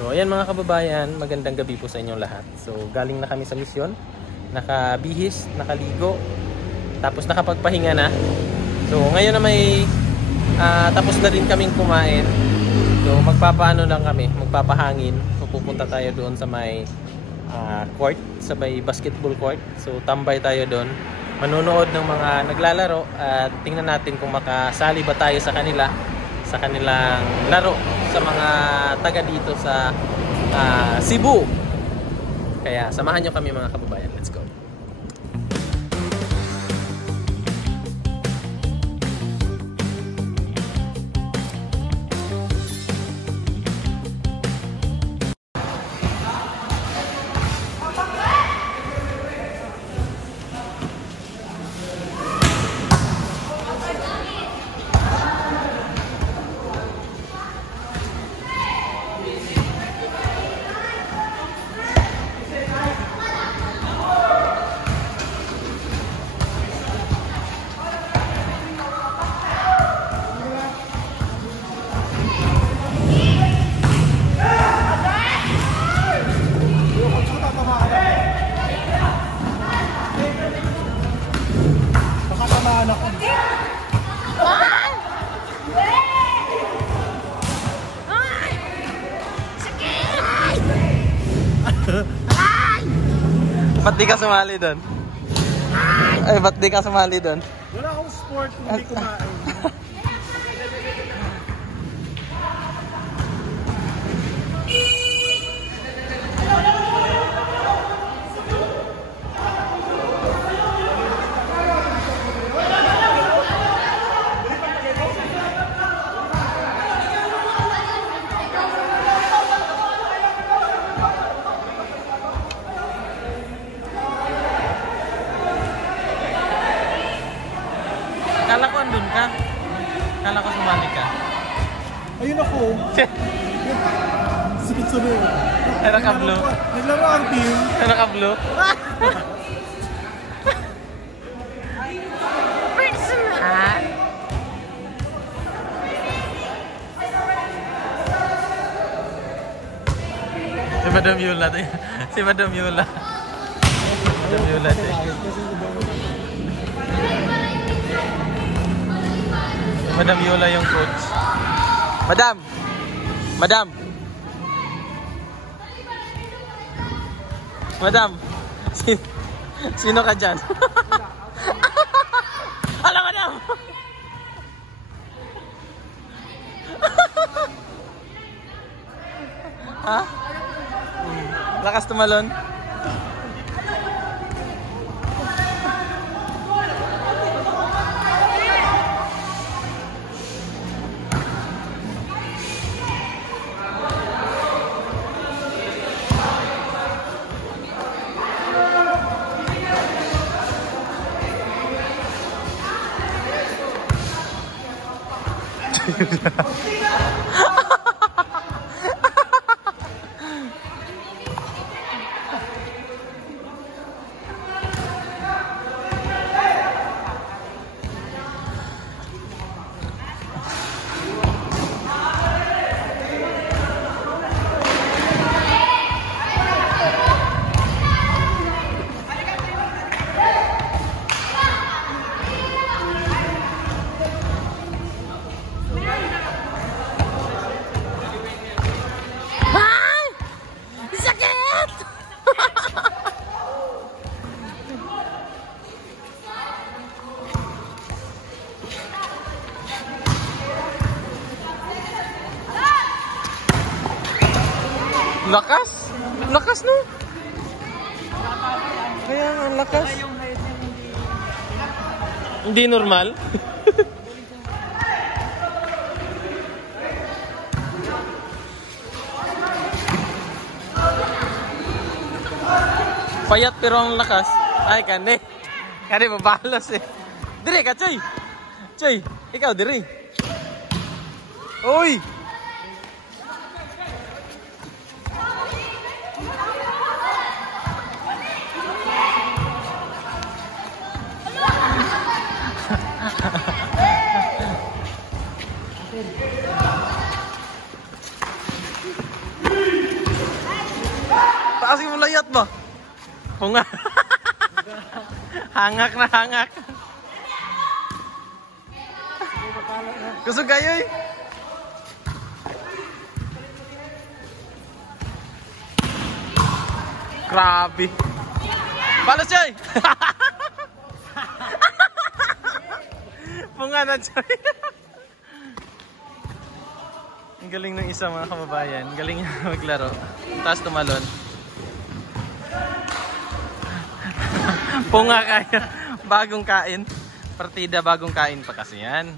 So ayan mga kababayan, magandang gabi po sa inyong lahat. So galing na kami sa misyon, nakabihis, nakaligo, tapos nakapagpahinga na. So ngayon na may tapos na din kaming kumain. So magpapaano lang kami, magpapahangin. So pupunta tayo doon sa may court, sa may basketball court. So tambay tayo doon, manonood ng mga naglalaro at tingnan natin kung makasali ba tayo sa kanila, sa kanilang laro sa mga taga dito sa Cebu. Kaya samahan nyo kami mga kababayan. Let's go. Ba't di ka sumali doon? Ay, ba't di ka sumali doon? Wala akong sport kung hindi kumain. Kala ko andun ka. Kala ko sumali ka. Ayun ako. Sunod-sunod. Pero ka blue. Naglaro ang team. Pero ka blue. Si Madam Yula. Si Madam Yula. Madam Yula. Madam Yola yung coach. Madam! Madam! Madam! Sino ka dyan? Hala, madam! Ha? Lakas tumalon? Lakas? Lakas no? Kaya ang lakas. Hindi normal? Payat pero ang lakas. Ay, kani. Kani mabalos eh. Dire ka, Choy. Choy, ikaw dire. Uy! Taas mo layat ba? O nga. Hangak na hangak. Kusog kayo eh. Grabe. Balas siya eh. Punga na siya. Ang galing ng isa mga kababayan. Galing niya maglaro. Taas tumalon. Punga kayo. Bagong kain. Partida bagong kain pa kasi yan.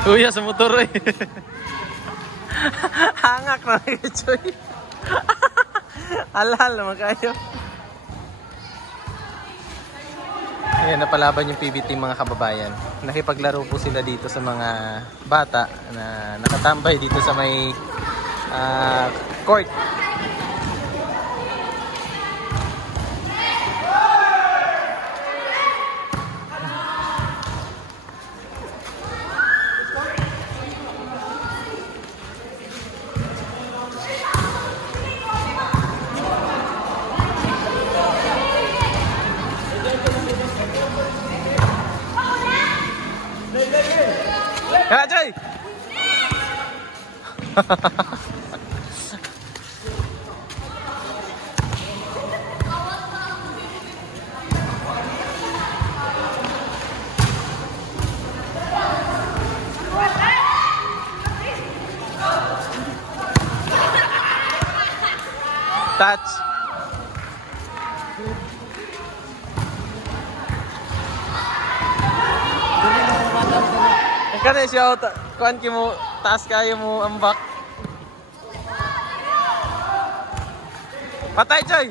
Kuya sa motor eh. Hangak na kayo, Choy. Alhal naman kayo. Ayan, napalaban yung PBT mga kababayan. Nakipaglaro po sila dito sa mga bata na nakatambay dito sa may court. Kaya, Joy! Touch! Kaya siya, kuhan ki mo, taas kayo mo ambak. Patay, Choy!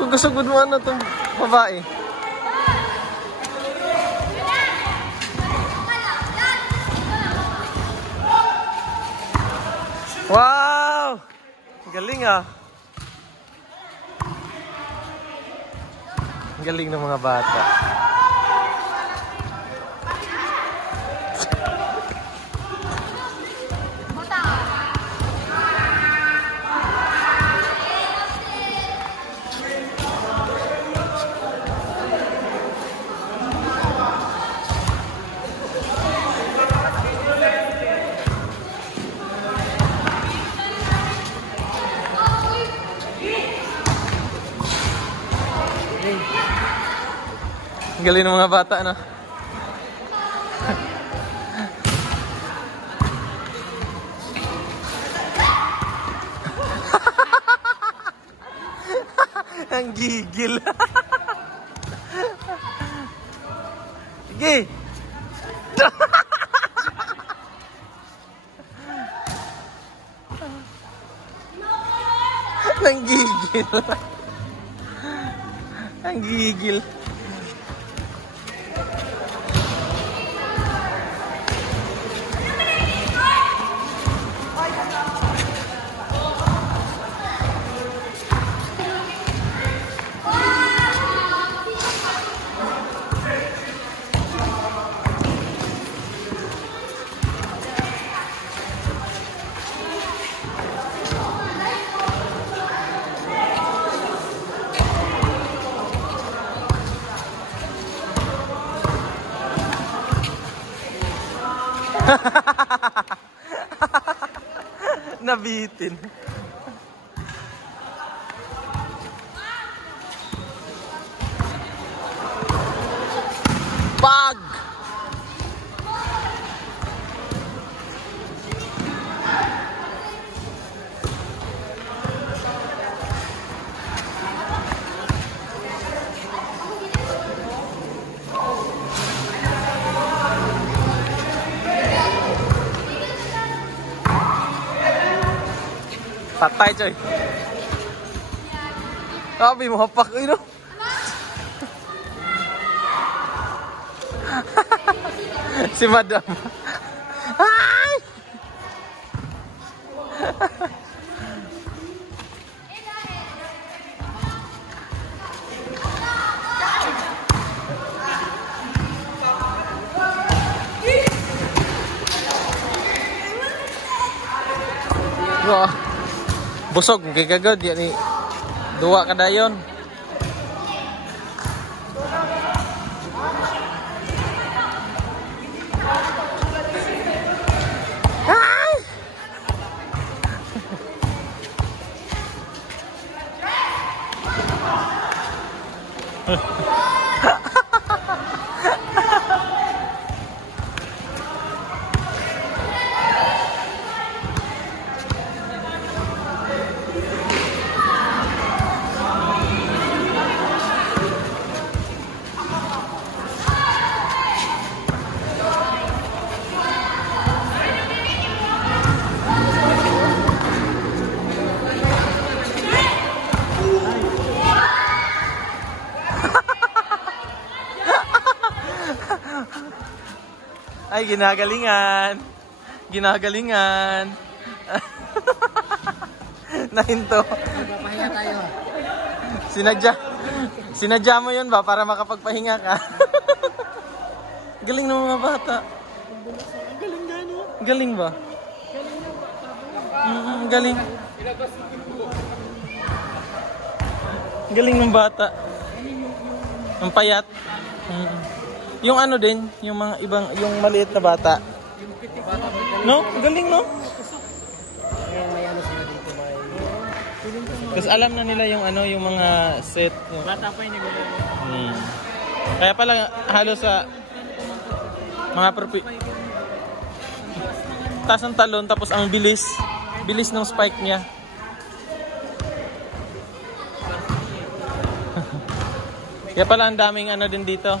Kung gusto mo na itong babae. Wow! Galing ah. Galing ng mga bata. Galing ng mga bata, no? Ang gigil. Sige. Ang gigil. Ang gigil. Nabitin. Pag! Patay, Choy. Sabi mo, hapak ko yun, no? Si Madam. Ay! Wah, busog gigagad yan ni duwa kadayon. Ay! Ay, ginagalingan. Ginagalingan. Nahinto. Papahinga tayo. Sinadya mo yun ba para makapagpahinga ka? Galing ng mga bata. Galing nga, no? Galing ba? Galing. Galing ng bata. Ang payat. Yung ano din, yung mga ibang, yung maliit na bata. No? Galing, no? May ano sila dito, may... Kasi alam na nila yung ano, yung mga set. Bata pa yung nagulay. Kaya pala halos sa mga taas ng talon, tapos ang bilis ng spike niya. Kaya pala ang daming ano din dito.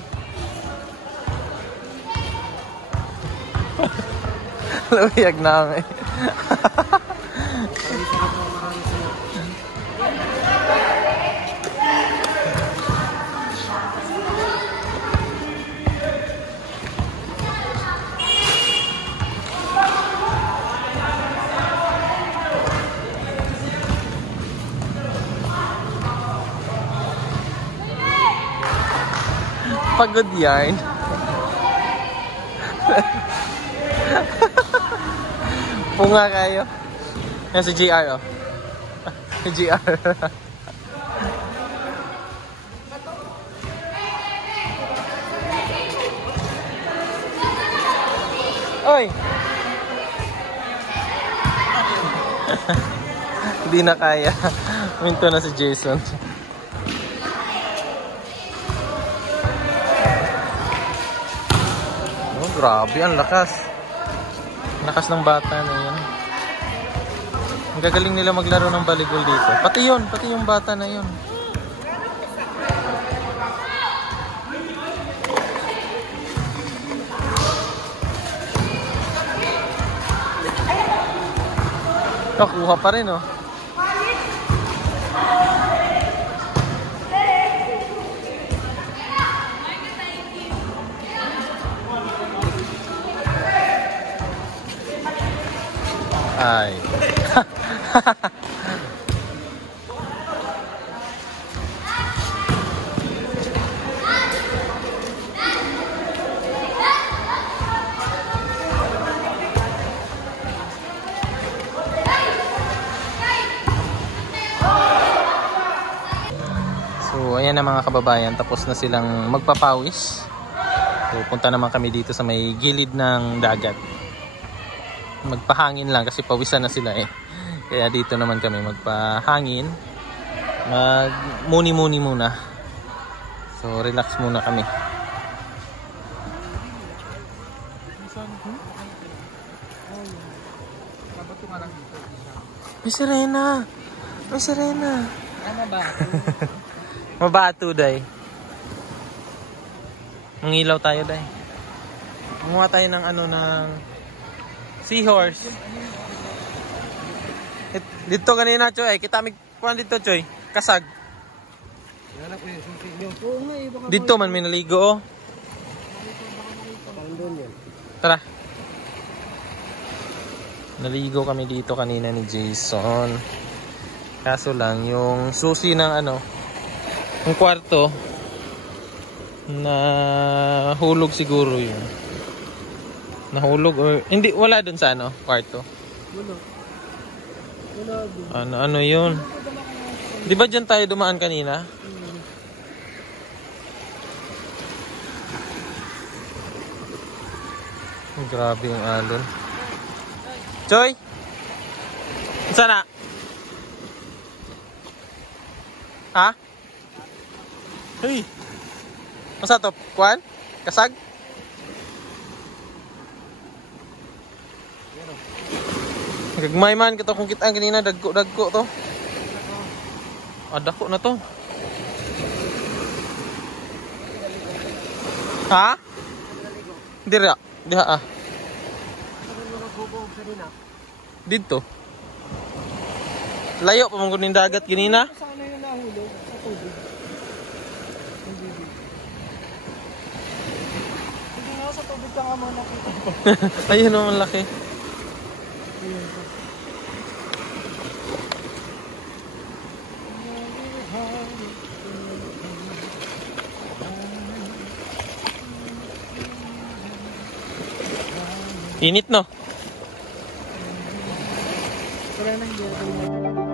Lumiyag na kami. Pagod yarn. Punga kayo. Yan si GR, oh. Si GR. Oy! Hindi na kaya. Minto na si Jason. Oh, grabe, ang lakas. Lakas ng bata na yun. Ang gagaling nila maglaro ng volleyball dito. Pati yung bata na yun. Nakuha pa rin, oh. Ay. So, ayan na mga kababayan, tapos na silang magpapawis. So, punta naman kami dito sa may gilid ng dagat. Magpahangin lang kasi pawisan na sila eh. Kaya dito naman kami magpahangin. Muni-muni muna. So relax muna kami. May sirena. May sirena. Ano ba? Mabato, day. Mangilaw tayo, day. Kumuha tayo ng ano ng seahorse. Dito kanina, Choy. Ay, kita mig kuan dito, Choy. Kasag. Hanap ko yung susi nyo. Oo nga eh, baka Dito man may naligo, oh. Parang doon yun. Tara. Naligo kami dito kanina ni Jason. Kaso lang, yung susi ng ano, yung kwarto, na hulog siguro yun. Nahulog or hindi, wala dun sa ano, kwarto. wala. Wala din. Ano yun? Di ba dyan tayo dumaan kanina? Grabe yung alon. Choy! Saan na? Ha? Hey! Masa to? Kuan? Kasag? Gagmay man kita kung kita kanina dagko to. Dako na to. Ha? Dira, diha ah. Dito. Layo pa mong kuning dagat ganina. Saan na yung nahulog? Sa tubig. Hindi. Hindi nga sa tubig ka nga mga nakita. Ayun naman laki. Ayun pa. Init no? Wala nang gagawin.